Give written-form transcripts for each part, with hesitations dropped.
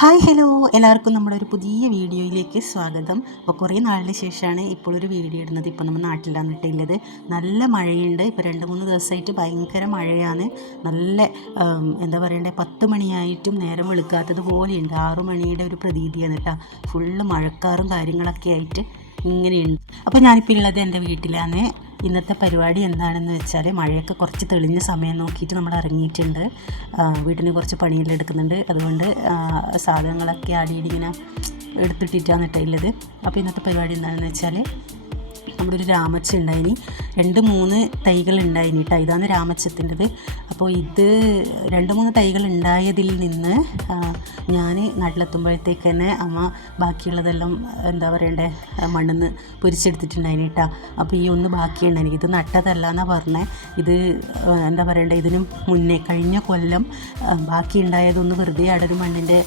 Hi hello എല്ലാവർക്കും നമ്മുടെ ഒരു പുതിയ വീഡിയോയിലേക്ക് സ്വാഗതം. അപ്പോൾ കുറേ നാളിന് ശേഷമാണ് ഇപ്പോൾ ഒരു വീഡിയോ ഇടുന്നത്. ഇപ്പോൾ നമ്മൾ നാട്ടിലാണ് ഇട്ടുള്ളത്. നല്ല മഴയുണ്ട്. ഇപ്പോൾ 2-3 ദിവസമായിട്ട് ഭയങ്കര മഴയാണ്. നല്ല എന്താ പറയണ്ടേ, 10 മണിയായിട്ടും നേരം വെളുക്കാത്തത് പോലെയുണ്ട്. 6 മണിയുടെ ഒരു പ്രതീതിയാണ് കേട്ടോ. ഫുള്ള് മഴക്കാറും കാര്യങ്ങളൊക്കെ ആയിട്ട് ഇങ്ങനെയുണ്ട്. അപ്പോൾ ഞാനിപ്പോൾ ഉള്ളത് എൻ്റെ വീട്ടിലാണ്. ഇന്നത്തെ പരിപാടി എന്താണെന്ന് വെച്ചാൽ, മഴയൊക്കെ കുറച്ച് തെളിഞ്ഞ സമയം നോക്കിയിട്ട് നമ്മൾ ഇറങ്ങിയിട്ടുണ്ട്. വീട്ടിന് കുറച്ച് പണിയെല്ലാം എടുക്കുന്നുണ്ട്. അതുകൊണ്ട് സാധനങ്ങളൊക്കെ ആടിയിടി ഇങ്ങനെ എടുത്തിട്ടിട്ടാണ് ഇട്ടുള്ളത്. അപ്പോൾ ഇന്നത്തെ പരിപാടി എന്താണെന്ന് വെച്ചാൽ, നമ്മുടെ ഒരു രാമച്ച ഉണ്ടായിനി, 2-3 തൈകൾ ഉണ്ടായിനി കേട്ടോ. ഇതാണ് രാമച്ചത്തിൻ്റെത്. അപ്പോൾ ഇത് 2-3 തൈകൾ ഉണ്ടായതിൽ നിന്ന് ഞാൻ നാട്ടിലെത്തുമ്പോഴത്തേക്ക് തന്നെ അമ്മ ബാക്കിയുള്ളതെല്ലാം എന്താ പറയണ്ടേ, മണ്ണിന്ന് പൊരിച്ചെടുത്തിട്ടുണ്ടായിനി കേട്ടോ. അപ്പോൾ ഈ ഒന്ന് ബാക്കിയുണ്ടായി. ഇത് നട്ടതല്ല എന്നാണ് പറഞ്ഞത്. ഇത് എന്താ പറയണ്ടേ, ഇതിന് മുന്നേ കഴിഞ്ഞ കൊല്ലം ബാക്കി ഉണ്ടായതൊന്ന് വെറുതെ അടൊരു മണ്ണിൻ്റെ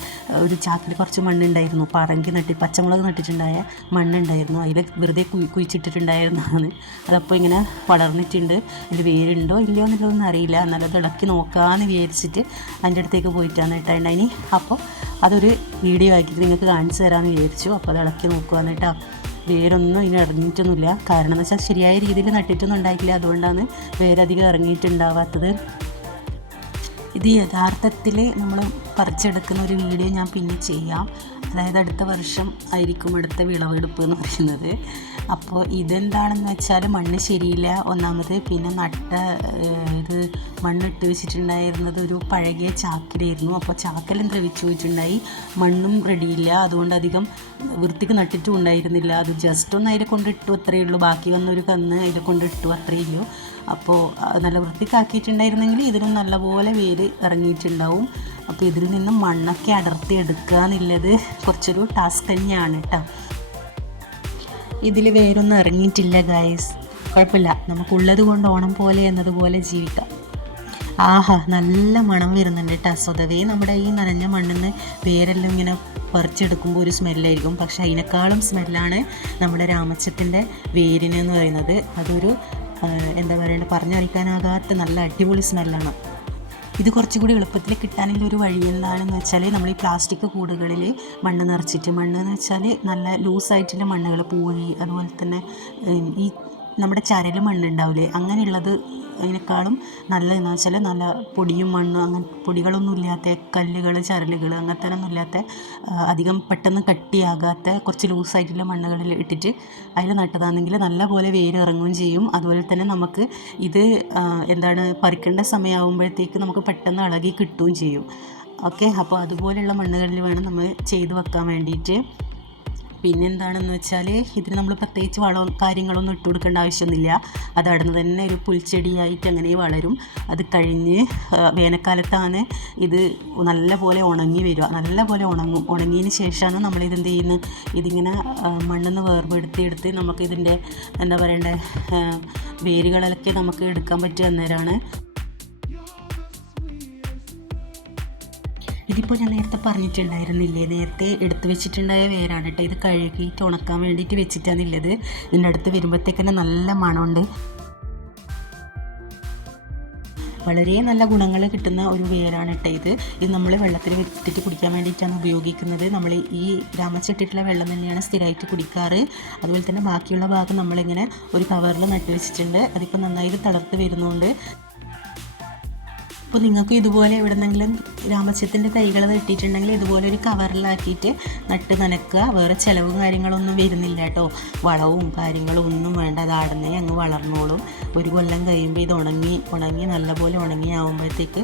ഒരു ചാക്കിൽ കുറച്ച് മണ്ണുണ്ടായിരുന്നു. പറങ്കി പച്ചമുളക് നട്ടിട്ടുണ്ടായ മണ്ണുണ്ടായിരുന്നു. അതിൽ വെറുതെ കുഴിച്ചിട്ടിട്ടുണ്ടായിരുന്നതാണ്. അതപ്പോൾ ഇങ്ങനെ വളർന്നിട്ടുണ്ട്. ഇതിൽ വേരുണ്ടോ ഇല്ലയോ എന്നുള്ളതൊന്നും അറിയില്ല. എന്നാലും അത് ഇളക്കി നോക്കാമെന്ന് വിചാരിച്ചിട്ട് അതിൻ്റെ അടുത്തേക്ക് പോയിട്ടാണ് ഇട്ടുണ്ടായിനി. അപ്പോൾ അതൊരു വീഡിയോ ആക്കിയിട്ട് നിങ്ങൾക്ക് കാണിച്ചു തരാമെന്ന് വിചാരിച്ചു. അപ്പോൾ അത് ഇളക്കി നോക്കുകയെന്ന് കേട്ടോ. വേരൊന്നും ഇതിന് ഇറങ്ങിയിട്ടൊന്നുമില്ല. കാരണം എന്ന് വെച്ചാൽ ശരിയായ രീതിയിൽ നട്ടിട്ടൊന്നും ഉണ്ടായിട്ടില്ല. അതുകൊണ്ടാണ് വേരധികം ഇറങ്ങിയിട്ടുണ്ടാവാത്തത്. ഇത് യഥാർത്ഥത്തിൽ നമ്മൾ പറിച്ചെടുക്കുന്ന ഒരു വീഡിയോ ഞാൻ പിന്നെ ചെയ്യാം. അതായത് അടുത്ത വർഷം ആയിരിക്കും അടുത്ത വിളവെടുപ്പ് എന്ന് പറയുന്നത്. അപ്പോൾ ഇതെന്താണെന്ന് വെച്ചാൽ, മണ്ണ് ശരിയില്ല ഒന്നാമത്. പിന്നെ ഇത് മണ്ണിട്ട് വെച്ചിട്ടുണ്ടായിരുന്നത് ഒരു പഴകിയ ചാക്കിലായിരുന്നു. അപ്പോൾ ചാക്കെല്ലാം ദ്രവിച്ചു പോയിട്ടുണ്ടായി. മണ്ണും റെഡിയില്ല. അതുകൊണ്ട് അധികം വൃത്തിക്ക് നട്ടിട്ടും ഉണ്ടായിരുന്നില്ല. അത് ജസ്റ്റ് ഒന്ന് അതിൽ കൊണ്ടിട്ടു, അത്രയേ ഉള്ളൂ. ബാക്കി വന്നൊരു കന്ന് അതിൽ കൊണ്ടിട്ടു, അത്രയേ ഉള്ളൂ. അപ്പോൾ നല്ല വൃത്തിക്കാക്കിയിട്ടുണ്ടായിരുന്നെങ്കിൽ ഇതിനും നല്ലപോലെ വേര് ഇറങ്ങിയിട്ടുണ്ടാവും. അപ്പോൾ ഇതിൽ നിന്നും മണ്ണൊക്കെ അടർത്തി എടുക്കുക എന്നുള്ളത് കുറച്ചൊരു ടാസ്ക് തന്നെയാണ് കേട്ടോ. ഇതിൽ വേരൊന്നും ഇറങ്ങിയിട്ടില്ല ഗൈസ്. കുഴപ്പമില്ല, നമുക്കുള്ളത് കൊണ്ട് ഓണം പോലെ എന്നതുപോലെ ജീവിക്കാം. ആഹാ, നല്ല മണം വരുന്നുണ്ട് കേട്ടോ. സ്വതവേ നമ്മുടെ ഈ നനഞ്ഞ മണ്ണിൽ നിന്ന് വേരെല്ലാം ഇങ്ങനെ പറിച്ചെടുക്കുമ്പോൾ ഒരു സ്മെല്ലായിരിക്കും. പക്ഷേ അതിനേക്കാളും സ്മെല്ലാണ് നമ്മുടെ രാമച്ചത്തിൻ്റെ വേരിന് എന്ന് പറയുന്നത്. അതൊരു എന്താ പറയുക, പറഞ്ഞറിയിക്കാനാകാത്ത നല്ല അടിപൊളി സ്മെല്ലാണ്. ഇത് കുറച്ചുകൂടി എളുപ്പത്തിൽ കിട്ടാനുള്ള ഒരു വഴി എന്താണെന്ന് വെച്ചാൽ, നമ്മൾ ഈ പ്ലാസ്റ്റിക് കൂടുകളിൽ മണ്ണ് നിറച്ചിട്ട്, മണ്ണെന്ന് വെച്ചാൽ നല്ല ലൂസായിട്ടുള്ള മണ്ണുകൾ, പൂഴി, അതുപോലെ തന്നെ ഈ നമ്മുടെ ചരൽ മണ്ണുണ്ടാവില്ലേ, അങ്ങനെയുള്ളത് അതിനേക്കാളും നല്ലതെന്ന് വെച്ചാൽ നല്ല പൊടിയും മണ്ണും അങ്ങനെ പൊടികളൊന്നും ഇല്ലാത്ത കല്ലുകൾ, ചരലുകൾ അങ്ങനത്തെ ഒന്നും ഇല്ലാത്ത, അധികം പെട്ടെന്ന് കട്ടിയാകാത്ത കുറച്ച് ലൂസായിട്ടുള്ള മണ്ണുകളിൽ ഇട്ടിട്ട് അതിൽ നട്ടതാണെങ്കിൽ നല്ല പോലെ വേര് ഇറങ്ങുകയും ചെയ്യും. അതുപോലെ തന്നെ നമുക്ക് ഇത് പറിക്കേണ്ട സമയമാകുമ്പോഴത്തേക്ക് നമുക്ക് പെട്ടെന്ന് ഇളകി കിട്ടുകയും ചെയ്യും. ഓക്കെ, അപ്പോൾ അതുപോലെയുള്ള മണ്ണുകളിൽ വേണം നമ്മൾ ചെയ്ത് വെക്കാൻ വേണ്ടിയിട്ട്. പിന്നെന്താണെന്ന് വെച്ചാൽ, ഇതിന് നമ്മൾ പ്രത്യേകിച്ച് വളവും കാര്യങ്ങളൊന്നും ഇട്ട് കൊടുക്കേണ്ട ആവശ്യമൊന്നുമില്ല. അത് അവിടുന്ന് തന്നെ ഒരു പുൽച്ചെടിയായിട്ട് അങ്ങനെ വളരും. അത് കഴിഞ്ഞ് വേനൽക്കാലത്താണ് ഇത് നല്ല പോലെ ഉണങ്ങി വരിക. നല്ല പോലെ ഉണങ്ങിയതിന് ശേഷമാണ് നമ്മളിതെന്ത് ചെയ്യുന്നത്, ഇതിങ്ങനെ മണ്ണിന്ന് വേർപെടുത്തിയെടുത്ത് നമുക്കിതിൻ്റെ എന്താ പറയണ്ടേ, വേരുകളൊക്കെ നമുക്ക് എടുക്കാൻ പറ്റിയ അന്നേരമാണ്. ഇതിപ്പോൾ ഞാൻ നേരത്തെ പറഞ്ഞിട്ടുണ്ടായിരുന്നില്ലേ, നേരത്തെ എടുത്ത് വെച്ചിട്ടുണ്ടായ വേരാണ് കേട്ടോ. ഇത് കഴുകിയിട്ട് ഉണക്കാൻ വേണ്ടിയിട്ട് വെച്ചിട്ടാണുള്ളത്. ഇതിൻ്റെ അടുത്ത് വരുമ്പോഴത്തേക്കന്നെ നല്ല മണമുണ്ട്. വളരെ നല്ല ഗുണങ്ങൾ കിട്ടുന്ന ഒരു വേരാണ് കേട്ടോ ഇത് നമ്മൾ വെള്ളത്തിൽ വെച്ചിട്ട് കുടിക്കാൻ വേണ്ടിയിട്ടാണ് ഉപയോഗിക്കുന്നത്. നമ്മൾ ഈ രാമച്ചട്ടിട്ടുള്ള വെള്ളം തന്നെയാണ് സ്ഥിരമായിട്ട് കുടിക്കാറ്. അതുപോലെ തന്നെ ബാക്കിയുള്ള ഭാഗം നമ്മളിങ്ങനെ ഒരു കവറിൽ നട്ട് വെച്ചിട്ടുണ്ട്. അതിപ്പോൾ നന്നായിട്ട് തളർത്ത് വരുന്നുണ്ട്. അപ്പോൾ നിങ്ങൾക്ക് ഇതുപോലെ എവിടെന്നെങ്കിലും രാമച്ചത്തിൻ്റെ തൈകൾ നട്ടിട്ടുണ്ടെങ്കിൽ ഇതുപോലെ ഒരു കവറിലാക്കിയിട്ട് നട്ട് നനക്കുക. വേറെ ചിലവും കാര്യങ്ങളൊന്നും വരുന്നില്ല കേട്ടോ. വളവും കാര്യങ്ങളും ഒന്നും വേണ്ട. അതാടുന്നേ അങ്ങ് വളർന്നോളും. ഒരു കൊല്ലം കഴിയുമ്പോൾ ഇത് ഉണങ്ങി നല്ലപോലെ ആകുമ്പോഴത്തേക്ക്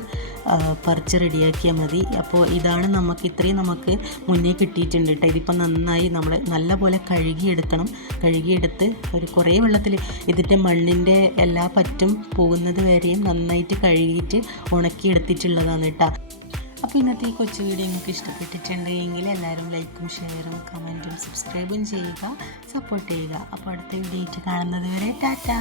പറിച്ച് റെഡിയാക്കിയാൽ മതി. അപ്പോൾ ഇതാണ് ഇത്രയും നമുക്ക് മുന്നേ കിട്ടിയിട്ടുണ്ട് കേട്ടോ. ഇതിപ്പോൾ നന്നായി നമ്മൾ നല്ലപോലെ കഴുകിയെടുത്ത് ഒരു കുറേ വെള്ളത്തിൽ ഇതിൻ്റെ മണ്ണിൻ്റെ എല്ലാ പറ്റും പോകുന്നത് വരെയും നന്നായിട്ട് കഴുകിയിട്ട് ഉണക്കിയെടുത്തിട്ടുള്ളതാണ് കേട്ടോ. അപ്പോൾ ഇന്നത്തെ ഈ കൊച്ചു വീഡിയോ നിങ്ങൾക്ക് ഇഷ്ടപ്പെട്ടിട്ടുണ്ടെങ്കിൽ എല്ലാവരും ലൈക്കും ഷെയറും കമൻറ്റും സബ്സ്ക്രൈബും ചെയ്യുക, സപ്പോർട്ട് ചെയ്യുക. അപ്പോൾ അടുത്ത വീഡിയോ ആയിട്ട് കാണുന്നത് വരെ ടാറ്റാ.